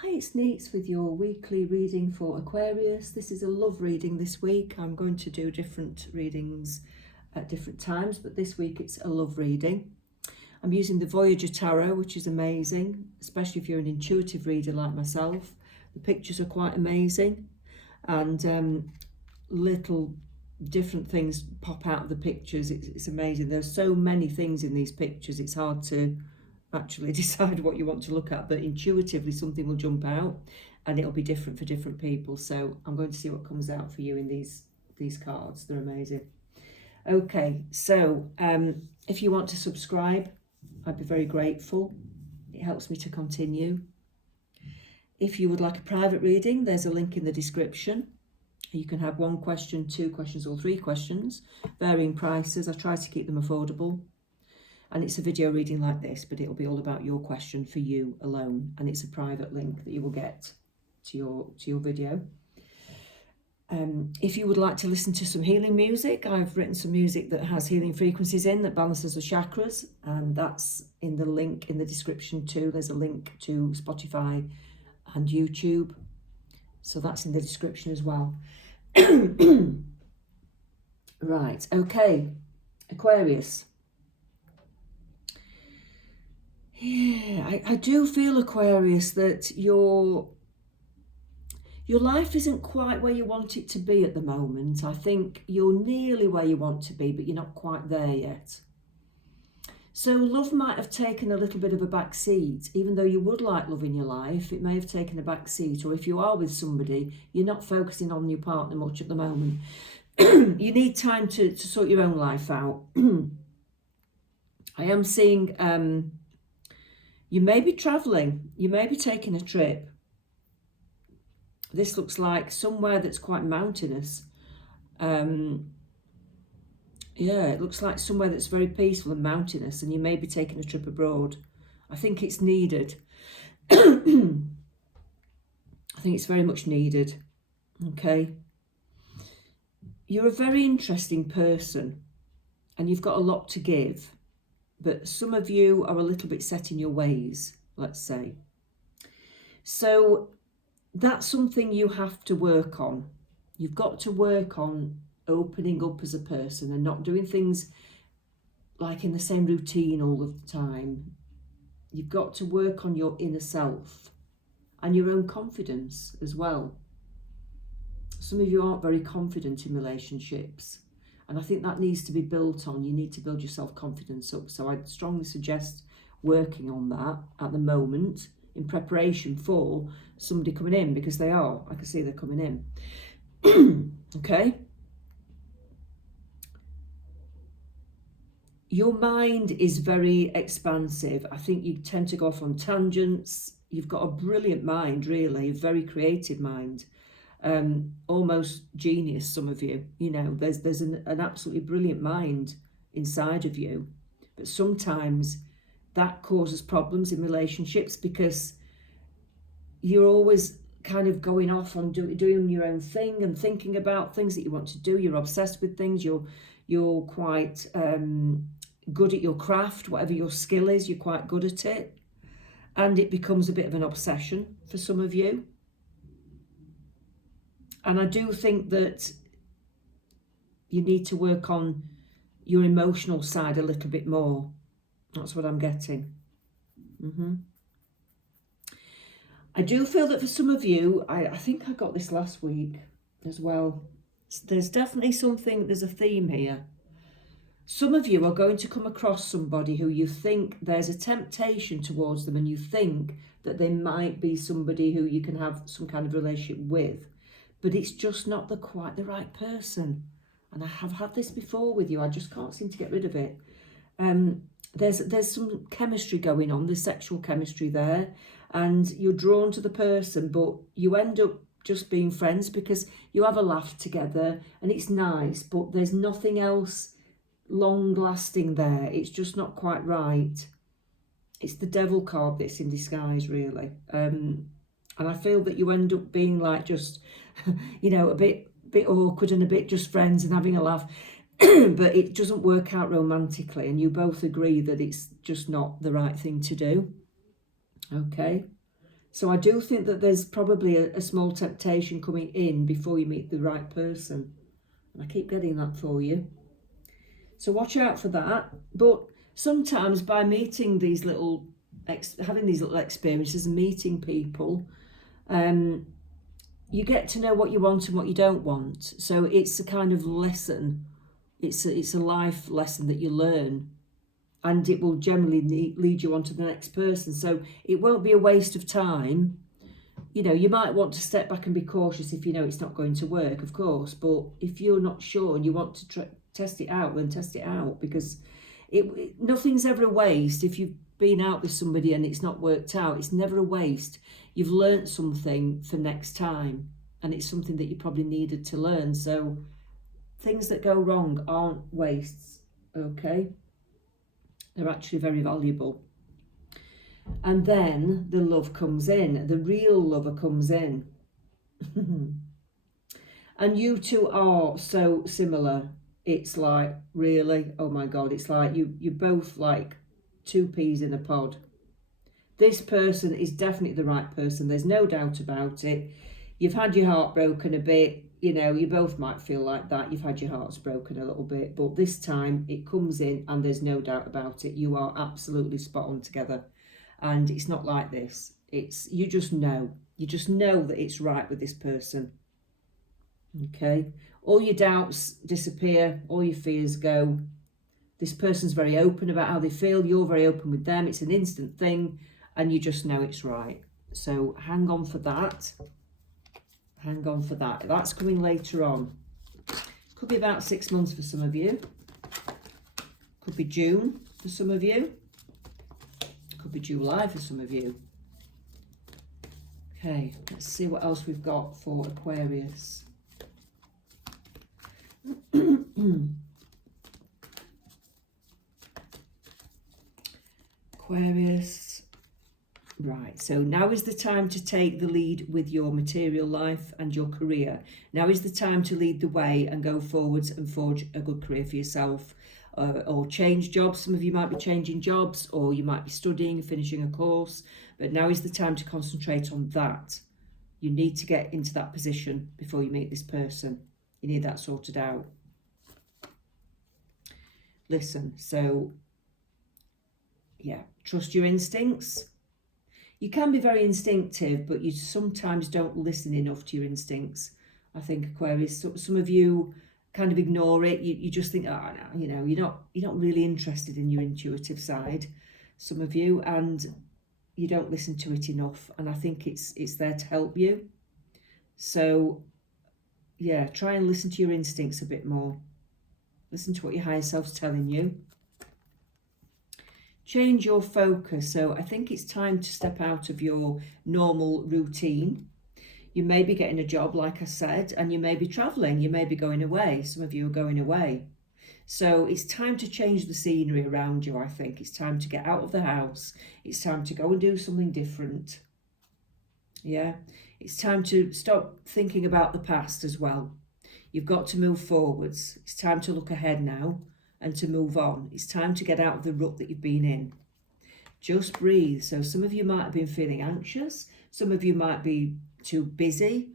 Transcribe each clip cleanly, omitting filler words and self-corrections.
Hi, it's Neets with your weekly reading for Aquarius. This is a love reading this week. I'm going to do different readings at different times, but this week it's a love reading. I'm using the Voyager Tarot, which is amazing, especially if you're an intuitive reader like myself. The pictures are quite amazing, and little different things pop out of the pictures. It's amazing. There's so many things in these pictures, it's hard to actually decide what you want to look at, but intuitively something will jump out and it'll be different for different people. So I'm going to see what comes out for you in these cards. They're amazing. Okay, so if you want to subscribe, I'd be very grateful. It helps me to continue. If you would like a private reading, there's a link in the description. You can have 1 question, 2 questions or 3 questions, varying prices. I try to keep them affordable. And it's a video reading like this, but it'll be all about your question for you alone. And it's a private link that you will get to your video. If you would like to listen to some healing music, I've written some music that has healing frequencies in that balances the chakras. And that's in the link in the description too. There's a link to Spotify and YouTube. So that's in the description as well. Right, okay. Aquarius. Yeah, I do feel, Aquarius, that your life isn't quite where you want it to be at the moment. I think you're nearly where you want to be, but you're not quite there yet. So love might have taken a little bit of a back seat. Even though you would like love in your life, it may have taken a back seat. Or if you are with somebody, you're not focusing on your partner much at the moment. You need time to sort your own life out. I am seeing... you may be travelling, you may be taking a trip. This looks like somewhere that's quite mountainous. Yeah, it looks like somewhere that's very peaceful and mountainous, and you may be taking a trip abroad. I think it's needed. I think it's very much needed. Okay. You're a very interesting person, and you've got a lot to give. But some of you are a little bit set in your ways, let's say. So that's something you have to work on. You've got to work on opening up as a person and not doing things like in the same routine all of the time. You've got to work on your inner self and your own confidence as well. Some of you aren't very confident in relationships. And I think that needs to be built on. You need to build your self-confidence up. So I'd strongly suggest working on that at the moment in preparation for somebody coming in, because they are. I can see they're coming in. Okay. Your mind is very expansive. I think you tend to go off on tangents. You've got a brilliant mind, really, a very creative mind. Almost genius, some of you. You know, there's an absolutely brilliant mind inside of you, but sometimes that causes problems in relationships because you're always kind of going off on doing your own thing and thinking about things that you want to do. You're obsessed with things. You're quite good at your craft, whatever your skill is. You're quite good at it, and it becomes a bit of an obsession for some of you. And I do think that you need to work on your emotional side a little bit more. That's what I'm getting. I do feel that for some of you, I think I got this last week as well. There's definitely something, there's a theme here. Some of you are going to come across somebody who you think there's a temptation towards them, and you think that they might be somebody who you can have some kind of relationship with. But it's just not quite the right person. And I have had this before with you. I just can't seem to get rid of it. There's some chemistry going on. There's sexual chemistry there. And you're drawn to the person, but you end up just being friends because you have a laugh together and it's nice, but there's nothing else long-lasting there. It's just not quite right. It's the devil card that's in disguise, really. And I feel that you end up being like just, you know, a bit awkward and a bit just friends and having a laugh. But it doesn't work out romantically, and you both agree that it's just not the right thing to do. Okay. So I do think that there's probably a small temptation coming in before you meet the right person. And I keep getting that for you. So watch out for that. But sometimes by meeting these little, having these little experiences and meeting people, you get to know what you want and what you don't want. So it's a kind of lesson. It's a life lesson that you learn, and it will generally lead you on to the next person. So it won't be a waste of time. You know, you might want to step back and be cautious if you know it's not going to work, of course. But if you're not sure and you want to test it out, then test it out, because nothing's ever a waste. If you've been out with somebody and it's not worked out, it's never a waste. You've learnt something for next time, and it's something that you probably needed to learn. So things that go wrong aren't wastes, okay? They're actually very valuable. And then the love comes in, the real lover comes in. And you two are so similar. It's like, really, oh my God, it's like you're both like two peas in a pod. This person is definitely the right person. There's no doubt about it. You've had your heart broken a bit. You know, you both might feel like that. You've had your hearts broken a little bit. But this time it comes in and there's no doubt about it. You are absolutely spot on together. And it's not like this. It's, you just know. You just know that it's right with this person. Okay? All your doubts disappear. All your fears go. This person's very open about how they feel. You're very open with them. It's an instant thing. And you just know it's right. So hang on for that. Hang on for that. That's coming later on. Could be about 6 months for some of you. Could be June for some of you. Could be July for some of you. Okay, let's see what else we've got for Aquarius. Aquarius. Right, so now is the time to take the lead with your material life and your career. Now is the time to lead the way and go forwards and forge a good career for yourself, or change jobs. Some of you might be changing jobs, or you might be studying, finishing a course, but now is the time to concentrate on that. You need to get into that position before you meet this person. You need that sorted out. Listen, so yeah, trust your instincts. You can be very instinctive, but you sometimes don't listen enough to your instincts. I think, Aquarius, some of you kind of ignore it. You just think, oh, no, you know, you're not really interested in your intuitive side, some of you, and you don't listen to it enough. And I think it's there to help you. So, yeah, try and listen to your instincts a bit more. Listen to what your higher self's telling you. Change your focus. So I think it's time to step out of your normal routine. You may be getting a job, like I said, and you may be traveling. You may be going away. Some of you are going away. So it's time to change the scenery around you, I think. It's time to get out of the house. It's time to go and do something different. Yeah. It's time to stop thinking about the past as well. You've got to move forwards. It's time to look ahead now and to move on. It's time to get out of the rut that you've been in. Just breathe. So some of you might have been feeling anxious. Some of you might be too busy.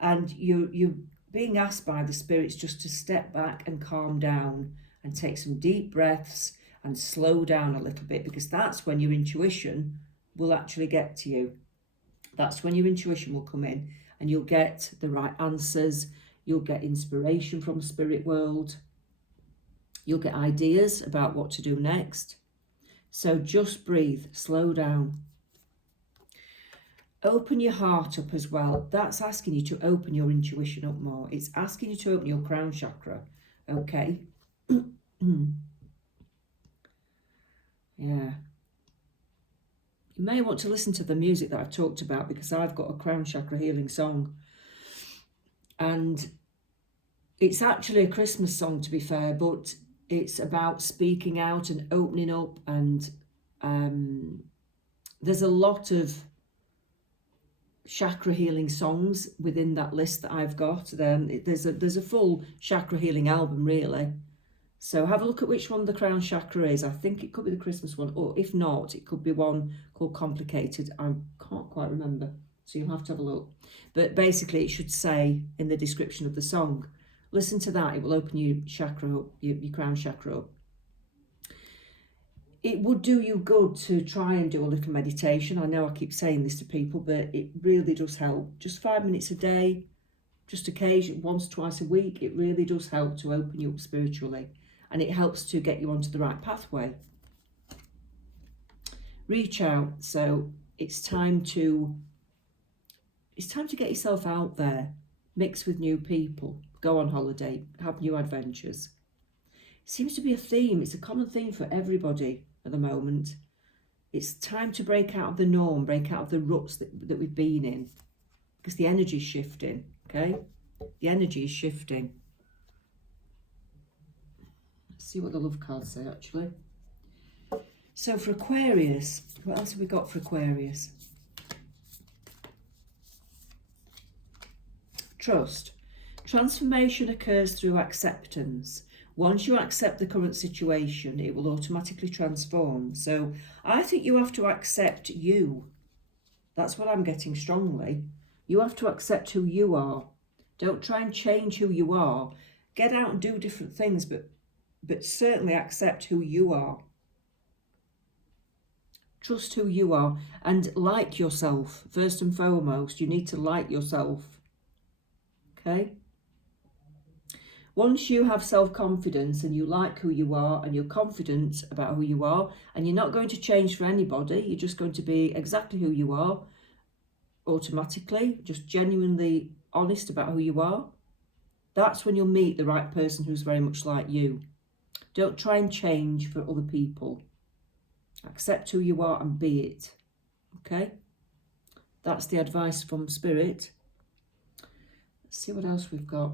And you're being asked by the spirits just to step back and calm down and take some deep breaths and slow down a little bit, because that's when your intuition will actually get to you. That's when your intuition will come in and you'll get the right answers. You'll get inspiration from the spirit world. You'll get ideas about what to do next. So just breathe, slow down. Open your heart up as well. That's asking you to open your intuition up more. It's asking you to open your crown chakra, okay? Yeah. You may want to listen to the music that I've talked about, because I've got a crown chakra healing song. And it's actually a Christmas song, to be fair, but it's about speaking out and opening up, and there's a lot of chakra healing songs within that list that I've got. There's a full chakra healing album, really. So have a look at which one the crown chakra is. I think it could be the Christmas one, or if not, it could be one called complicated. I can't quite remember, so you'll have to have a look. But basically it should say in the description of the song, listen to that, it will open your chakra up, your crown chakra up. It would do you good to try and do a little meditation. I know I keep saying this to people, but it really does help. Just 5 minutes a day, just occasionally, once, twice a week, it really does help to open you up spiritually. And it helps to get you onto the right pathway. Reach out. So it's time to get yourself out there, mix with new people, go on holiday, have new adventures. It seems to be a theme. It's a common theme for everybody at the moment. It's time to break out of the norm, break out of the ruts that we've been in, because the energy is shifting. Okay, the energy is shifting. See what the love cards say actually. So for Aquarius, what else have we got for Aquarius? Trust. Transformation occurs through acceptance. Once you accept the current situation, it will automatically transform. So I think you have to accept you. That's what I'm getting strongly. You have to accept who you are. Don't try and change who you are. Get out and do different things, but certainly accept who you are. Trust who you are and like yourself. First and foremost, you need to like yourself. Okay? Once you have self-confidence and you like who you are and you're confident about who you are and you're not going to change for anybody, you're just going to be exactly who you are automatically, just genuinely honest about who you are, that's when you'll meet the right person who's very much like you. Don't try and change for other people. Accept who you are and be it. Okay? That's the advice from Spirit. Let's see what else we've got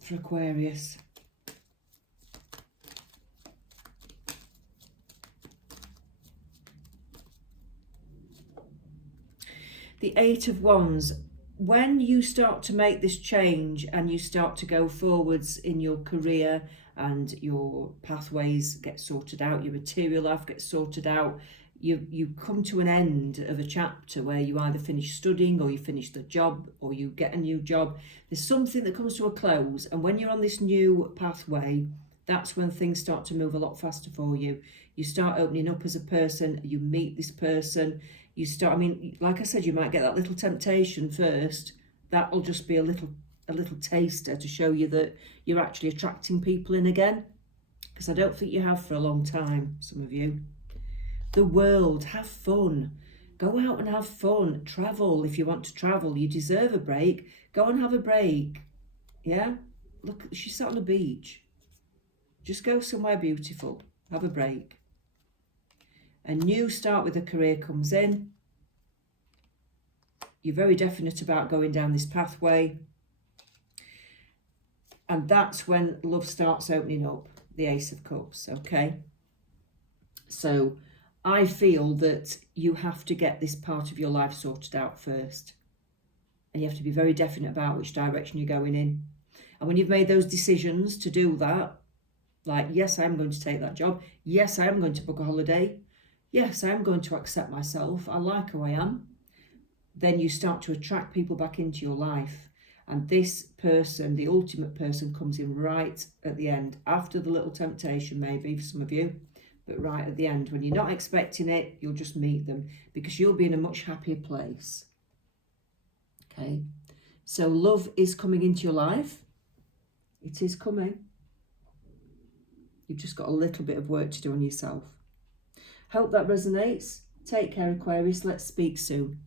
for Aquarius. The Eight of Wands. When you start to make this change and you start to go forwards in your career and your pathways get sorted out, your material life gets sorted out, you come to an end of a chapter where you either finish studying or you finish the job or you get a new job. There's something that comes to a close, and when you're on this new pathway, that's when things start to move a lot faster for you. You start opening up as a person, you meet this person, you start, I mean, like I said, you might get that little temptation first. That'll just be a little taster to show you that you're actually attracting people in again, because I don't think you have for a long time, some of you. The world, have fun. Go out and have fun. Travel if you want to travel. You deserve a break. Go and have a break. Yeah? Look, she sat on the beach. Just go somewhere beautiful. Have a break. A new start with a career comes in. You're very definite about going down this pathway. And that's when love starts opening up. The Ace of Cups, okay? So I feel that you have to get this part of your life sorted out first. And you have to be very definite about which direction you're going in. And when you've made those decisions to do that, like, yes, I'm going to take that job. Yes, I am going to book a holiday. Yes, I am going to accept myself. I like who I am. Then you start to attract people back into your life. And this person, the ultimate person, comes in right at the end, after the little temptation maybe for some of you, but right at the end. When you're not expecting it, you'll just meet them because you'll be in a much happier place. Okay, so love is coming into your life. It is coming. You've just got a little bit of work to do on yourself. Hope that resonates. Take care, Aquarius. Let's speak soon.